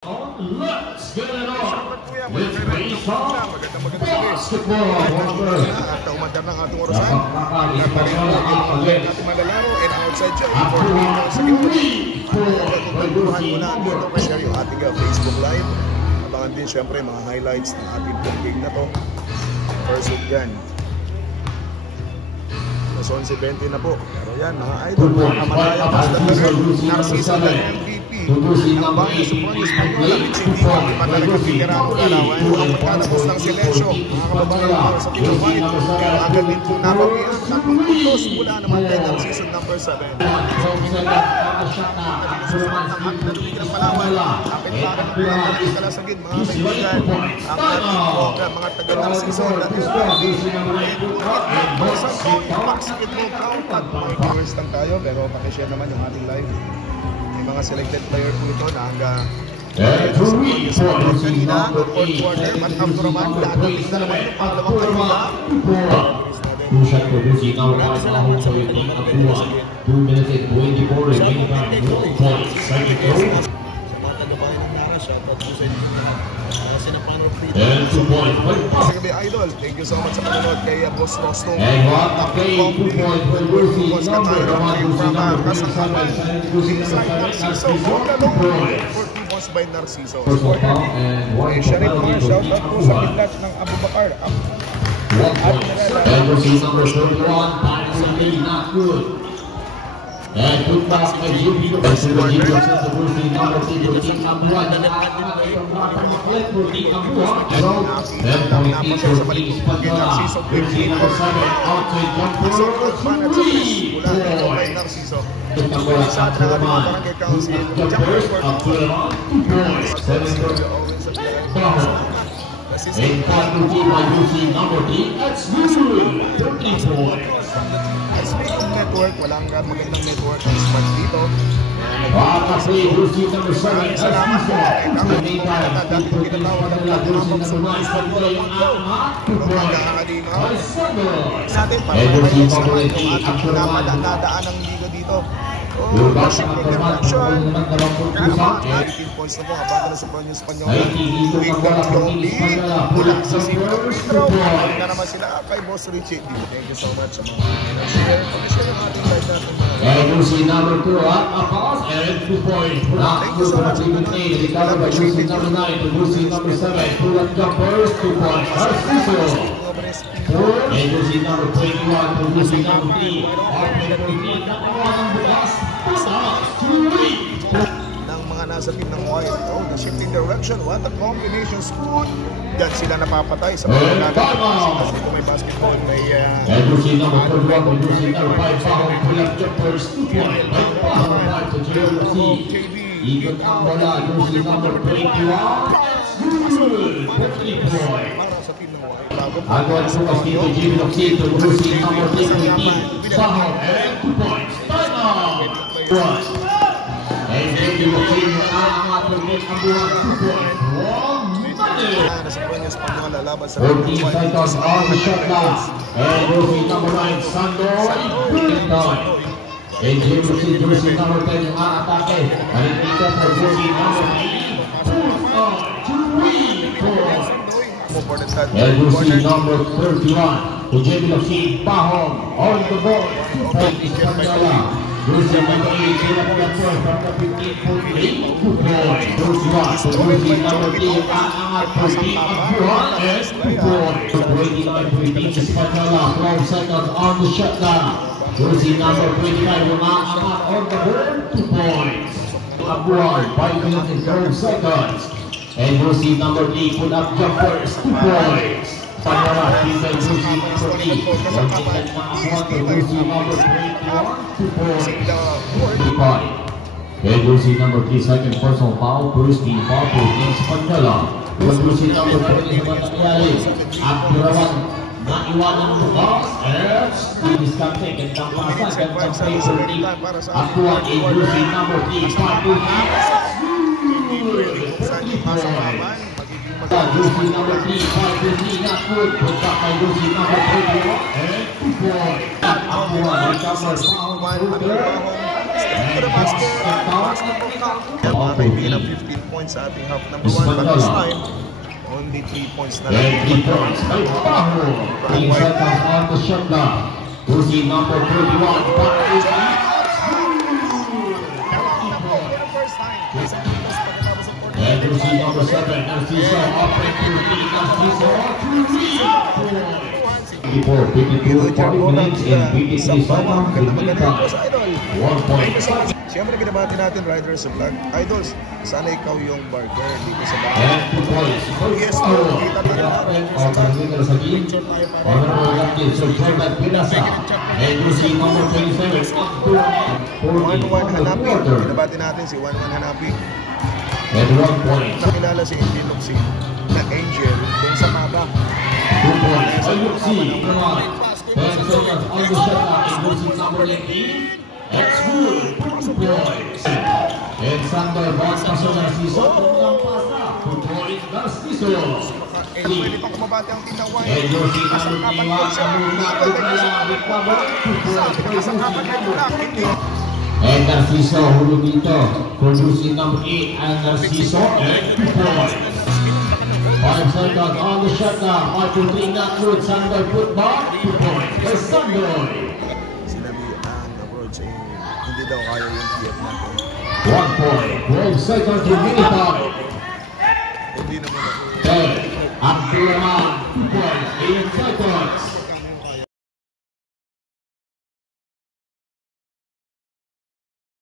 Let's get it on with baseball basketball. Umandar ng ating orasan. Ating malalaro and outside siya. For dito sa gilid. Tutuhan muna dito kasi yung ating Facebook Live. Abangan din syempre mga highlights ng ating game na to. First hit yan. Mas 11-20 na po. Pero yan mga idol. Mga kamalaya mas dalaga. Narciso ng MVP. Ang bahay sa Ponyos Panyola. Hindi pa talaga Veterano Kalawan. Walang pagkatapos ng silensyo. Mga kababayan sa Tito White. Pero agad din po nabawian. Tatlong puntos mula naman din ang season number 7. Nalulig ng Palawan. Kapit pa ka ng Palawan. Kalasagid mga kaibigan. Ang ating program. Mga taga-Narciso. Basketball count at may viewers lang tayo pero pakishare naman yung ating live. May mga selected player po ito na hanggang kanina, fourth quarter, at Abdurrahman, dadating na naman yung pangalawang kanina. Maraming salamat sa mga taga-Pilipinas. 2 minutes and 24 remaining time. Sa mga taga-bahay ng Nara, shoutout po sa inyo. Sinapano free and 2 point. Sa gabi idol, thank you so much sa panonood kay Boss Rostong. And what a play, 2 point for Lucy number 1, Inside Narciso, all alone for 2 points by Narciso. Siya rin mga shoutout po sa Midlat ng Abu Bakar. And Lucy number 31, finally not good. And put back by Yubi the best of the Gibbons and the Lucy number 13, Abuan. And point for Kings Pagala. Lucy number 7, outside jumper, 3 points. The number of Abdurrahman, jumpers, Abdurrahman, 2 points. 7 and Pagluki by Lucy number 3, that's good, 30 points. Speaking of network, walang magandang network ang smart dito. Kasi Lucy number 7, that's good. Sa meantime, dating tinatawag ang Lucy number 9, Sandro yung aangat, 2 points. Sa atin, para kayo sa ating pinapadaadaan ng liga dito. Washington Revolution. Kaya 18 points na po. Habang na sa Ponyos Panyola. Mula sa Singapore. Balik na naman sila kay Boss Richie. Thank you so much sa mga share. Pag-share yung ating live natin. And Lucy number 2, Apas, and 2 points. Thank you so much. Recovered by Lucy number 9 to Lucy number 7. Pull-up jumpers, 2 points. And Lucy number 21 to Lucy number 3. Open 13, nakawa ng bukas. Ng mga nasa team ng White. Oh, the shifting direction. What a combination scoot. Diyan sila napapatay sa mga nagagawa. Kasi kung may basketball, may... And Lucy number 31 to Lucy number 5. Foul, pull-up jumpers, 2 points. Foul 5 to JLC. Ikot ang bola, Lucy number 21. Good, 30 points. Para sa team ng White. Agad bukas dito, JLC to Lucy number 13. Foul, and 2 points. Time out. And JLC aangat ulit ang buwan, 2 points. 14 seconds on the shot clock. And Lucy number 9, Sandoy, good time. And Lucy number 10 yung aatake. And dito for Lucy number 8, pull on, 3 points. And Lucy number 31, to JLC, Pahong, on the ball, 2 points is Pagala. Lucy number 8, Sinapagapur from the 15-point, 2 points. Lucy number 3, aangat for Steve Abdurrahman, and 2 points. 29-15 is Pagala, 12 seconds on the shot clock. Lucy number 25, yung aangat on the board, 2 points. Abdurrahman, 5 minutes and 12 seconds. And Lucy number 3, put up jumpers, 2 points. Pagala, by Lucy number 3. Lucy number 21, 2 points. 3 points. And Lucy number 3, second personal foul, first team foul for Kings Pagala. And Lucy number 20 sa nangyari. Abdurrahman, naiwanan ng bukas. And disconnect and tampasan. Gantang favor team. Abdurrahman, and Lucy number 3, 5 to 3. Lucy number 3, 5 to 3, not good. Put back by Lucy number 21, and 2 points. Abdurrahman, recover foul, step to the basket. Basketball count. Yan mga kaibigan, 15 points sa ating half number 1. But this time, only 3 points na lang. 3 points. Ay, baho. 3 seconds on the shot clock. Jersey number 31. Back is and jersey number 7. Narciso offering to the Narciso. 52 minutes and 53 seconds. The 1 point. Siyempre binabati natin riders sa vlog. Idols, sana ikaw yung barker dito sa bahay. And 2 points. Yes, kita tayo natin. Honorable captain Sir Jordan Pinasa. And jersey number 27. 1-1 Hanapi. Binabati natin si 1-1 Hanapi. And 1 point. Nakilala si Angel Luxi na Angel dun sa Mabak. 2 points. Ayuksi, come on. 10 seconds on the shot clock. And jersey number 18. That's good. 2 points. And Sander Boss pasok na Narciso. Tungang pasa. 2 points. Narciso. Pwede pang kumabati ang team ng White. And jersey number 21. Recover. 2 points. And Narciso hulog dito. Producing number 8 and Narciso. And 2 points. 5 seconds on the shot clock. 5 to 3 not good. Sander put back. 2 points. For Sander. Sinabi ang approach ay hindi daw kaya yung TF natin. 1 point. 12 seconds remaining time. Hindi naman ako. 10. Abdulrahman. 2 points. 8 seconds.